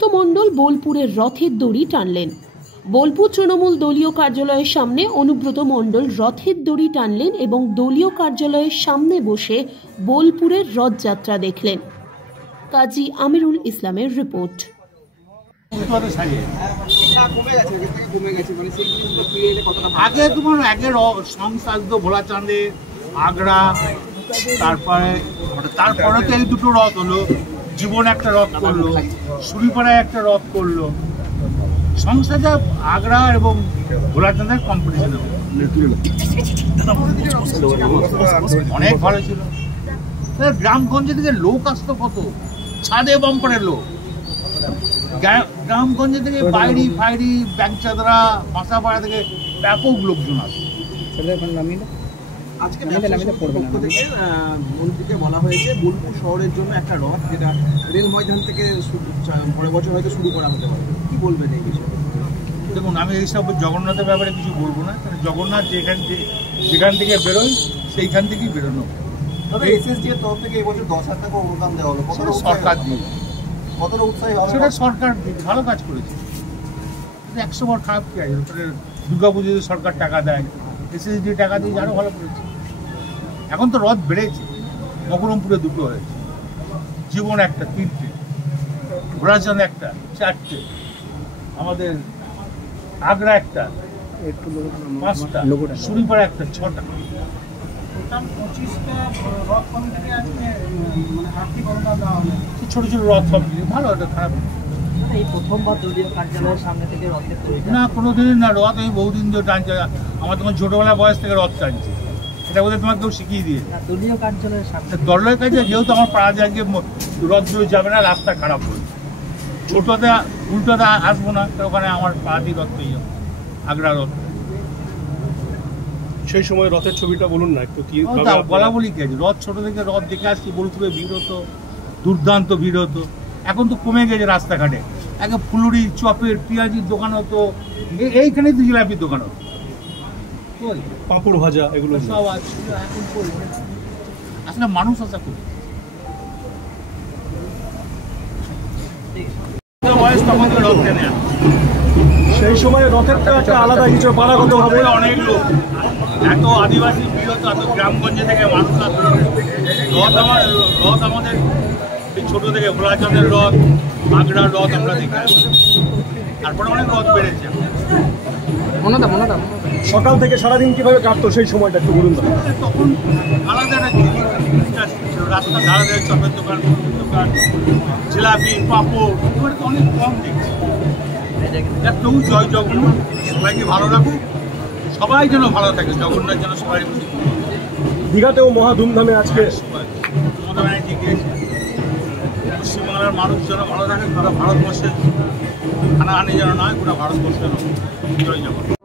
অনুব্রত মণ্ডল বোলপুরের রথের দড়ি টানলেন। বোলপুর তৃণমূল দলীয় কার্যালয়ের সামনে অনুব্রত মণ্ডল রথের দড়ি টানলেন এবং দলীয় কার্যালয়ের সামনে বসে বোলপুরের রথযাত্রা দেখলেন। কাজী আমিরুল ইসলামের রিপোর্ট। আগে তোমার সংসার ভোলা চাঁদে আগ্রা, তারপরে তো এই দুটো রথ হলো। জীবন একটা রথ করলো, সুরিপাড়ায় একটা রথ করলো। সংসারে আগ্রা এবং ভোলা চাঁদের কম্পিটিশন অনেক ভালো ছিল। গ্রামগঞ্জে থেকে লোক আসতো কত, ছাদে বাম্পারের লোক। গ্রামগঞ্জে থেকে বাইরি ফাইরি ব্যাংচাদরা বাসাপাড়া থেকে ব্যাপক লোকজন আসে। আজকে পক্ষ থেকে মন্ত্রীকে বলা হয়েছে বোলপুর শহরের জন্য একটা রথ, যেটা রেল ময়দান থেকে পরের বছর হয়তো শুরু করা হতে পারে। কি বলবেন এই বিষয়ে? দেখুন, আমি এইসব জগন্নাথের ব্যাপারে কিছু বলবো না, কারণ জগন্নাথ যেখান থেকে বেরোয় সেইখান থেকেই বেরোনো। এসএসডির তরফ থেকে এবছর 10,000 টাকা অনুদান দেওয়া হলো, সরকার দিয়ে। কতটা উৎসাহী? সেটা সরকার ভালো কাজ করেছে। 100 বার খারাপ কি আছে? দুর্গাপুজো যদি সরকার টাকা দেয়, এসএসডি টাকা দিয়ে আরো ভালো করেছে। এখন তো রথ বেড়েছে, বহরমপুরে 2টো হয়েছে, জীবন একটা 3টে, ভোলাচাঁদ একটা 4টে, আমাদের আগ্রা একটা 5টা, সুরিপাড়া একটা 6টা। ছোট ছোট রথ সব ভালো, এটা খারাপ এই প্রথমবার দলীয় কার্যালয়ের সামনে থেকে রথের তৈরি না, কোনোদিনই না। রথ আমি বহুদিন ধরে টানছি, আমার তোমার ছোটবেলা বয়স থেকে রথ টানছি। এটা বোধহয় তোমাকে কেউ শিখিয়ে দিয়ে। দলীয় কার্যালয়ের সামনে দলের কাছে যেহেতু আমার পাড়া আজকে রথগুলো যাবে না, রাস্তা খারাপ হয়ে ছোটতে উল্টোতে আসবো না, ওখানে আমার পাড়াতেই রথ পেয়ে যাবো, আগ্রা রথ। সেই সময় রথের ছবিটা বলুন না একটু। কি বলা বলি কি আছে, রথ ছোট থেকে রথ দেখে আসছি, বোলপুরে ভিড় হতো, দুর্দান্ত ভিড় হতো। এখন তো কমে গেছে রাস্তাঘাটে। আগে ফুলুরি, চপের, পেঁয়াজির দোকান হতো, এইখানেই তো জিলাপির দোকান হতো, পাঁপড় ভাজা, এগুলো সব আছে। এখন আসলে মানুষ আশা করি সেই সময় রথের একটা আলাদা কিছু পাড়াগত ভাবে অনেক লোক, এত আদিবাসী ভিড় হতো, এত গ্রামগঞ্জে থেকে মানুষ আসতো। রথ আমাদের ছোট থেকে ভোলাচাঁদের রথ, আগ্রার রথ আমরা দেখে আসছি। তারপরে অনেক রথ বেড়েছে। সকাল থেকে সারাদিন কিভাবে কাটতো সেই সময়টা একটু বলুন। তখন আলাদা একটা রাস্তার ধারে ধারে চপের দোকান, দোকান, জিলাপি, পাঁপড়, এবারে তো অনেক কম দেখছি। একটু জয় জগন্নাথ, সবাইকে ভালো রাখুক, সবাই যেন ভালো থাকে, জগন্নাথ যেন সবাই। দীঘাতেও মহা ধুমধামে আজকে মমতা ব্যানার্জি গিয়েছে। পশ্চিমবাংলার মানুষ যেন ভালো থাকে, গোটা ভারতবর্ষের হানাহানি যেন নয়, গোটা ভারতবর্ষের জয় জগন্নাথ।